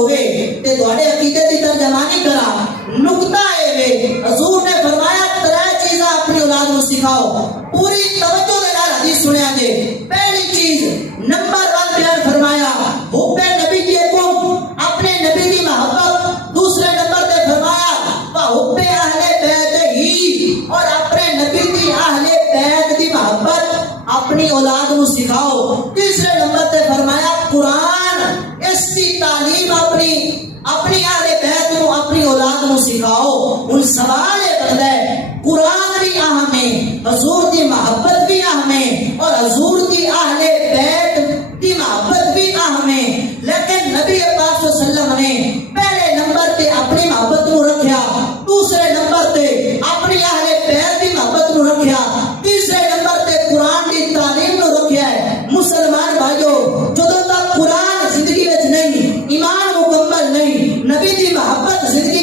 ہوئے تے تواڈے عقیدے دی ترجمانی کرا نقطہ اے وے حضور نے فرمایا ترے چیزاں اپنی اولاد نو سکھاؤ پوری توجہ دے نال حدیث سنیا جے پہلی چیز نمبر 1 بیان فرمایا حب نبی کی حکم اپنے نبی کی محبت دوسرے نمبر تے فرمایا حب اہل بیت ہی اور اپنے نبی کی اہل بیت دی محبت اپنی اولاد نو سکھاؤ تیسرے نمبر تے فرمایا قرآن اس کی تعلیم اپنی اہل بیت نو اپنی اولاد نو سکھاؤ ان سوال یہ بنتا ہے قرآن بھی اہم ہے حضور دی محبت بھی اہم ہے اور حضور دی اہل بیت دی محبت بھی اہم ہے لیکن نبی پاک صلی اللہ علیہ وسلم نے پہلے نمبر تے اپنی محبت نو رکھیا دوسرے نمبر تے اپنی اہل بیت دی محبت نو رکھیا تیسرے نمبر تے قرآن دی تعلیم نو رکھیا ہے مسلمان بھائیو جدوں تک قرآن زندگی وچ نہیں ایمان مکمل نہیں نبی دی محبت زندگی